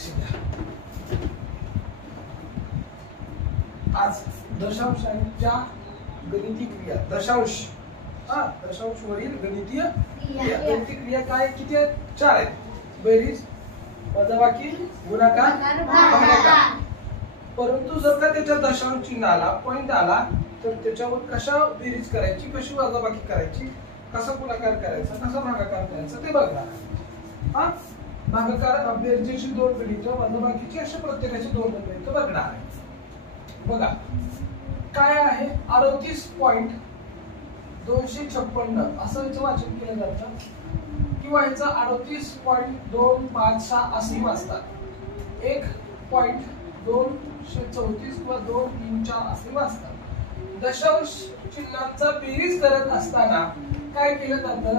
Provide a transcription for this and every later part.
लक्ष द्या. आज दशांशांच्या गणिती क्रिया दशांश दशांश वरील गणितीय क्रिया काय किती आहेत? 4 आहेत. बेरीज, वजाबाकी, गुणाकार, भागाकार. परंतु जर का त्याच्या दशांश चिन्ह आला, पॉइंट आला, तर त्याच्यावर कशा बेरीज करायची, कशी वजाबाकी करायची, कसा गुणाकार करायचा, कसा भागाकार करायचा ते बघणार. भागाकार बेरजेची 2 गणित, वजाबाकीची अशा प्रत्येकाची 2 गणित बघणार आहे. बघा काय आहे 38.256 असं याचं वाचन केलं जातं किंवा याचं 38.256 असेही वाचतात. 1.234 किंवा 234 असे वाचतात. दशांश चिन्हांचा बेरीज करत असताना काय केलं जातं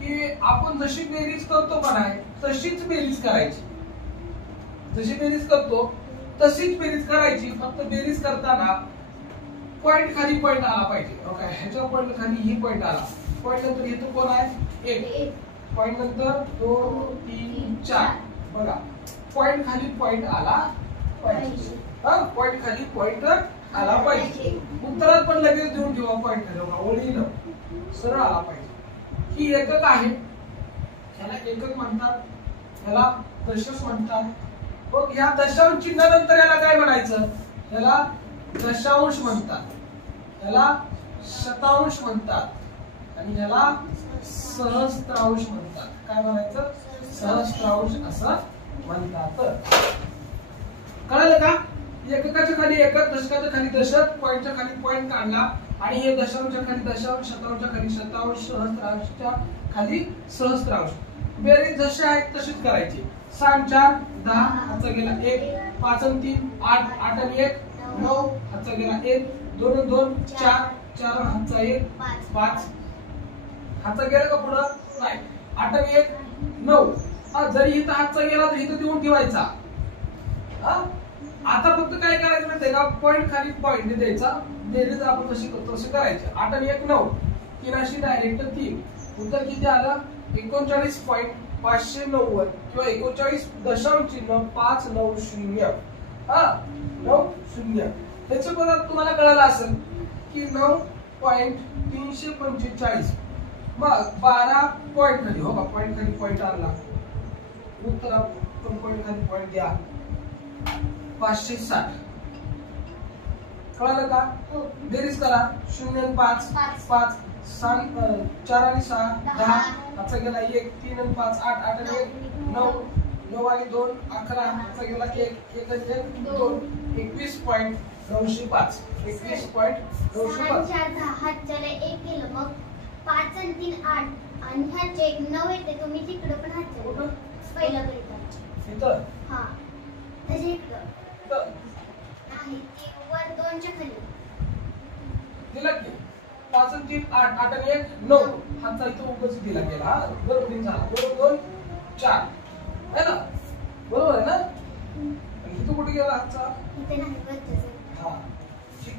की आपण जशी बेरीज करतो का नाही तशीच बेरीज करायची. जशी बेरीज करतो तशीच बेरीज करायची. फक्त बेरीज करताना पॉइंट खाली पॉइंट आला पाहिजे. ओके, ह्याच्या पॉइंट खाली ही पॉइंट आला. पॉइंट नंतर येतो कोण आहे 1. पॉइंट नंतर 2 3 4. बघा पॉइंट खाली पॉइंट आला पाहिजे. पॉइंट खाली पॉइंट आला पाहिजे. उत्तरात पण लगेच देऊन ठेवा पॉइंट खाली. ओळीनं सरळ आला पाहिजे. ही एकक आहे, ह्याला एकक म्हणतात, ह्याला दशक म्हणतात. मग या दशांश चिन्हानंतर याला काय म्हणायचं? याला दशांश म्हणतात, याला शतांश म्हणतात आणि याला सहस्त्रांश म्हणतात. काय म्हणायचं? सहस्त्रांश असं म्हणतात. कळलं का? एककाच्या खाली एकक, दशकाच्या खाली दशक, पॉइंटच्या खाली पॉइंट काढला आणि हे दशांशच्या खाली दशांश, शतांशच्या खाली शतांश, सहस्त्रांशच्या खाली सहस्त्रांश. बेरीज जशी आहेत तशीच करायची. 6 4 10 हातचा गेला 1, 5 3 8, 8 1 9 हातचा गेला 1, 2 2 4, 4 हातचा 1 5 हातचा गेला का पुढं? नाही. 8 1 9. जरी इथं हातचा गेला तर इथं देऊन ठेवायचा. आता फक्त काय करायचं माहितीये का? पॉइंट खाली पॉइंट द्यायचा. बेरीज आपण जशी करतो तशी करायची. 8 1 9, 3 अशी डायरेक्ट 3. उत्तर किती आलं? 39.590 किंवा 39 दशांश चिन्ह 590. 90. त्याच्या परत तुम्हाला कळलं असेल की 9.345. मग 12 पॉइंट खाली हो का? पॉइंट खाली पॉइंट आला. उत्तर पॉइंट खाली पॉइंट द्या. 560. कळलं का? बेरीज करा. 0 आणि 5 5, 4 आणि 6 10 हातचा गेला 1, 3 आणि 5 8, 8 आणि 1 9, 9 आणि 2 11 हातचा गेला 1, 1 आणि 1 2, 21.905. 21.905. 4 हातच्याला 1 केलं मग 5 आणि 3 8 आणि ह्याचे 9 येते. तुम्ही तिकडे पण हातच्या पहिलं करीत इथं हा तसे इकडं नाही ती वर 2च्या खाली दिला की 5 आणि 3 8, 8 आणि 1 9 हातचा इथं उगाच दिला गेला. बरोबर झाला. 2 2 4 है ना? बरोबर आहे ना? आणि इथं कुठे गेला हातचा? इथे नाही वरतीच. हा ठीक.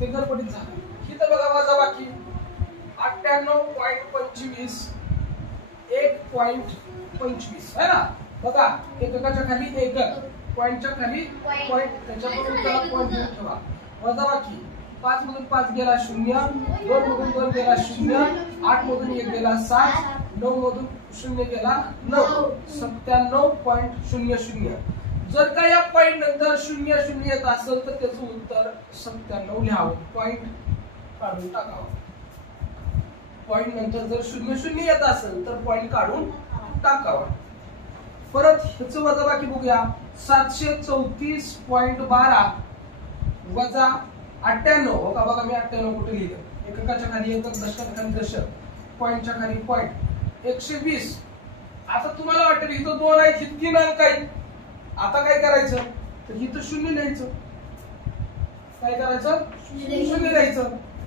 ते गडबडीत झालं. इथं बघा वजाबाकी 98.25 1.25 है ना? बघा एककाच्या खाली एकक, पॉइंटच्या खाली पॉइंट, त्याच्याकडून त्याला पॉइंट देऊन ठेवा. वजाबाकी 5 मधून 5 गेला 0, 2 मधून 2 गेला 0, 8 मधून 1 गेला 7, 9 मधून 0 गेला 9. 97.00. जर का या पॉइंट नंतर 0 0 येत असेल तर त्याचं उत्तर 97 लिहावं. पॉइंट काढून टाकावं. पॉइंट नंतर जर 0 0 येत असेल तर पॉइंट काढून टाकावा. परत ह्याचं वजाबाकी बघूया. 734.12 वजा 98. हो का? बघा मी 98 कुठे लिहिलं? एककाच्या खाली एकक, दशकाच्या खाली दशक, पॉइंटच्या खाली पॉइंट. 120. आता तुम्हाला वाटेल इथं 2 आहेत, इथं 3 अंक आहेत. आता काय करायचं? तर इथं 0 लिहायचं. काय करायचं? 0 लिहायचं.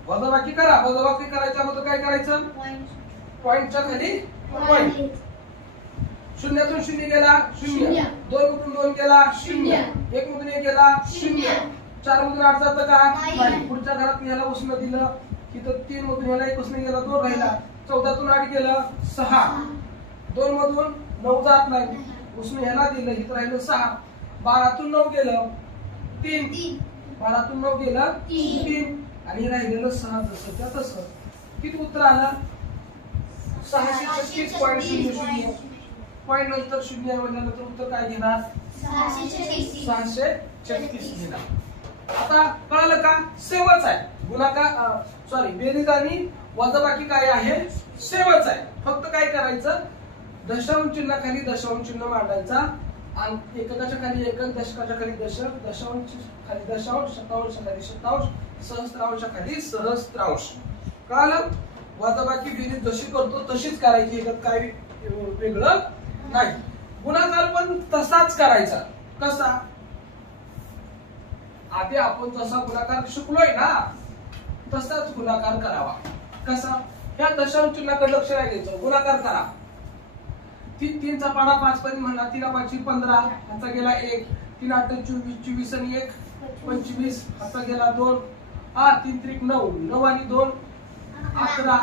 वजाबाकी करा. वजाबाकी करायच्या अगोदर काय करायचं? पॉइंटच्या खाली पॉइंट. 0 तून 0 गेला 0, 2 मधून 2 गेला 0, 1 मधून 1 गेला 0, 4 मधून 8 जातं का? नाही. पुढच्या घरात ह्याला उसनं दिलं. इथं 3 मधून ह्याला 1 उसनं गेला 2 राहिला. 14 तून 8 गेलं 6, 2 मधून 9 जात नाही. उसने ह्याला दिलं, इथं राहिलं 6. 12तून 9 गेलं 3. 12तून 9 गेलं 3 आणि राहिलेलं 6 जसं त्या तसं. किती उत्तर आलं? 636.00. पॉईंट नंतर 0 म्हणल्यानंतर उत्तर काय घेणार? 636 घेणार. आता कळालं का? सेमच आहे. गुणाकार सॉरी बेरीज आणि वजाबाकी काय आहे? सेमच आहे. फक्त काय करायचं? दशांश चिन्हाखाली दशांश चिन्ह मांडायचा. एककाच्या खाली एकक, दशकाच्या खाली दशक, दशांश खाली दशांश, शतांश खाली शतांश, सहस्त्रांशाखाली सहस्त्रांश. कळालं? वजाबाकी बेरीज जशी करतो तशीच करायची, याच्यात काय वेगळं नाही. गुणाकार पण तसाच करायचा. कसा? आधी आपण जसा गुणाकार शिकलोय ना तसाच गुणाकार करावा. कसा? ह्या दशांश चिन्हाकडे लक्ष नाही द्यायचं, गुणाकार करा. 3 चा पाडा 5 पर्यंत म्हणा. 3 5 15, हाचा गेला 1. 3 8 24, 24 आणि 1 25, हाचा गेला 2. 3 त्रिक 9, 9 आणि 2 11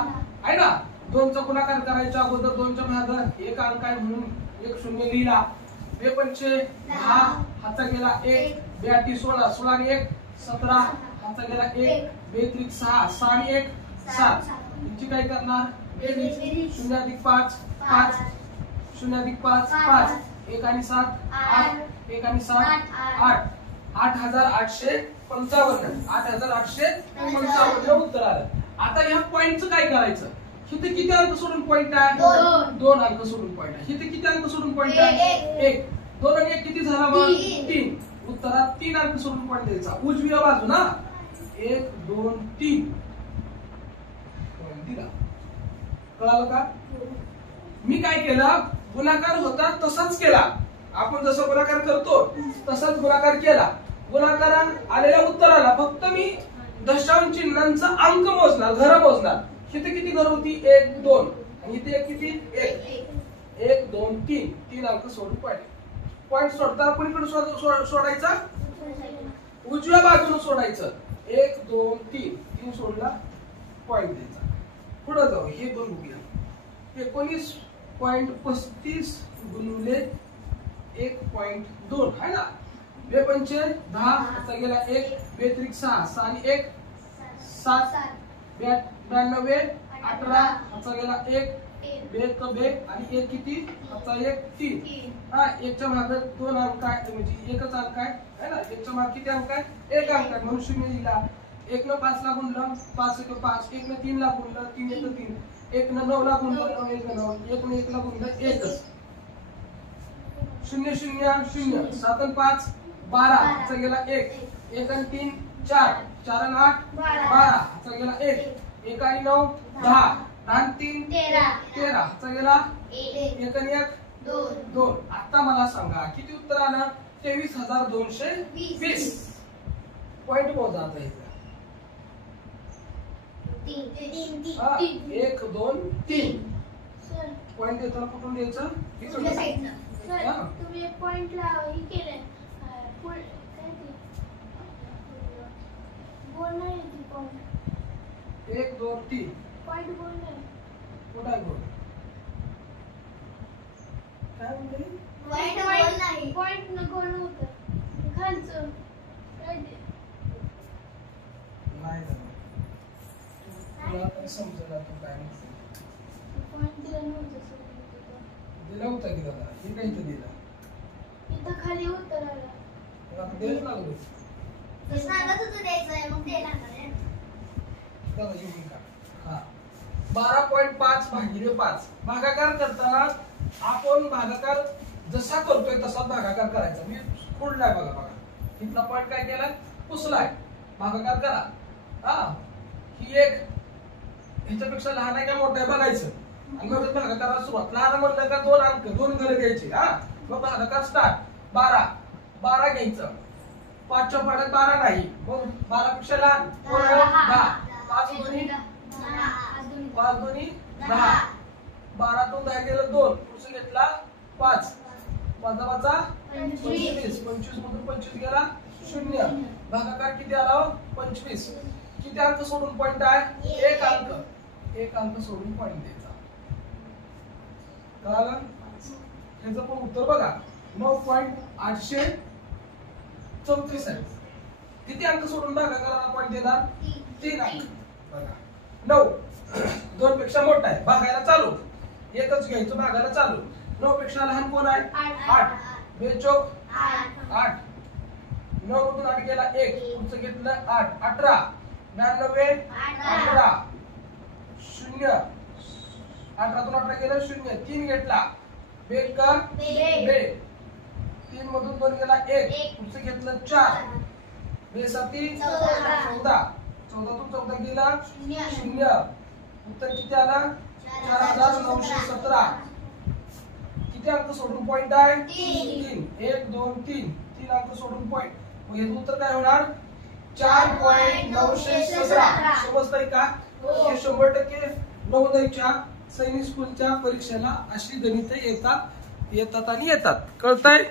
आहे ना. 2 चा गुणाकार करायच्या अगोदर 2 च्या मागे एक अंक आहे म्हणून 1 0 लिहिला. 2 पंचे 10, हाचा गेला 1. 2 8 16, 16 आणि 1 17, हाचा गेला 1. 2 त्रिक 6, 6 आणि 1 7. याची काय करणार? 0 अधिक 5 5, 0 अधिक 5 5, 1 आणि 7 8, 1 आणि 7 8. 8855. 8855 उत्तर आलं. आता ह्या पॉइंटचं काय करायचं? इथे किती अंक सोडून पॉइंट आहे? 2 अंक सोडून पॉइंट आहे. इथे किती अंक सोडून पॉइंट आहे? 1. 2 आणि 1 किती झाला मग? 3. उत्तरात 3 अंक सोडून पॉइंट द्यायचा. उजव्या बाजूला 1 2 3 पॉइंट दिला. कळालं का? मी काय केलं? गुणाकार होता तसाच केला. आपण जसं गुणाकार करतो तसाच गुणाकार केला. गुणाकारात आलेल्या उत्तराला फक्त मी दशांश चिन्हांचा अंक मोजणार, घर मोजणार. इथे किती घर होती? 1 2 आणि इथे किती? 1 2 3. 3 अंक सोडून पॉइंट सोडताना कोणीकडे सोडायचा? उजव्या बाजूने सोडायचं. 1 2 3 3 सोडला पॉइंट द्यायचा. पुढे जाऊ. हे दोन बघूया. 19.35 गुणिले 1.2 आहे ना. 2 पंचे 10, हाचा गेला 1. 2 त्रिक 6, 6 आणि 1 7. 92 18, हाचा गेला 1. 2 क 2 आणि 1 किती? हाचा 1 3. 1 च्या मागे 2 अंक आहे म्हणजे एकच अंक आहे ना. 1 च्या मागे किती अंक आहे? 1 अंक आहे म्हणून 0 लिहिला. 1 न 5 ला गुणलं 5 1 5. 1 न 3 ला गुणलं 3 1 3. 1 न 9 ला गुणलं 9 1 9. 1 न 1 ला गुणलं 1च. 0 0 0. 7 आणि 5 12, हाचा गेला 1. 1 आणि 3 4. 4 आणि 8 12, हाचा गेला 1. 1 आणि 9 10. 10 आणि 3 13, हाचा गेला 1 आणि 1 2. आता मला सांगा किती उत्तर आलं? 23,220. पॉइंट मोजा आता इथे. 1 2 3 पॉइंट देताना कुठून द्यायचं? तुम्ही पॉइंटला हे केलंय. काय ते? बोल नाही ती पॉइंट. 1 2 3 पॉइंट बोल नाही. कुठं आहे बोल? काय म्हणते? पॉइंट बोल नाही. पॉइंट नको नव्हतं. खालचं काय ते? नाही झालं. तुला काय समजलं तू काय म्हणते? पॉइंट दिला नव्हतं. दिला होता की दादा? हे काय इथं दिलं? इथं खाली उत्तर आलं. आता द्यायच लागलो. सांगत होतं द्यायचं मग द्यायला लागलं. दादा येऊन का? हा 12.5 भागिले 5. भागाकार करताना आपण भागाकार जसा करतोय तसा भागाकार करायचा. मी पुढलाय बघा बघा. इथला पॉइंट काय केलाय? पुसलाय. भागाकार करा. ही एक ह्याच्यापेक्षा लहान आहे का मोठा आहे बघायचं आणि मग भागाकाराला सुरुवात. लहान म्हणलं का 2 अंक 2 घरे घ्यायचे. मग भागाकार स्टार्ट. 12 घ्यायचं. 5 च्या पाड्यात 12 नाही. मग 12 पेक्षा लहान 10. 5 दोन्ही 10. 12 तून 10 गेलं 2. पुढचं घेतला 5. 5 25. 25 मधून 25 गेला 0. भागाकार किती आला? 25. किती अंक सोडून पॉइंट आहे? 1 अंक. 1 अंक सोडून पॉइंट द्यायचा. कळालं? ह्याचं पण उत्तर बघा 9.834 आहे. किती अंक सोडून भागाकार आपण देणार 3 अंक. बघा 9 2 पेक्षा मोठा आहे, भागायला चालू, एकच घ्यायचं भागायला चालू. 9 पेक्षा लहान कोण आहे 8. बेचोक 8. 9 मधून 8 गेला 1, पुढचं घेतलं 8. 18 99 18 0. 18 तून 18 गेलं 0. 3 घेतला बेक का बे. 3 मधून 2 गेला 1, पुढचं घेतलं 4. बे 7 14. 14 तून 14 गेला 0. उत्तर किती आला 4917. किती अंक सोडून पॉइंट आहे 3. 1 2 3 3 अंक सोडून पॉइंट. मग याचं उत्तर काय होणार 4.917. समजतंय का? हे 100% नवोदयच्या सैनिक स्कूलच्या परीक्षेला अशी गणित येतात आणि येतात. कळतंय?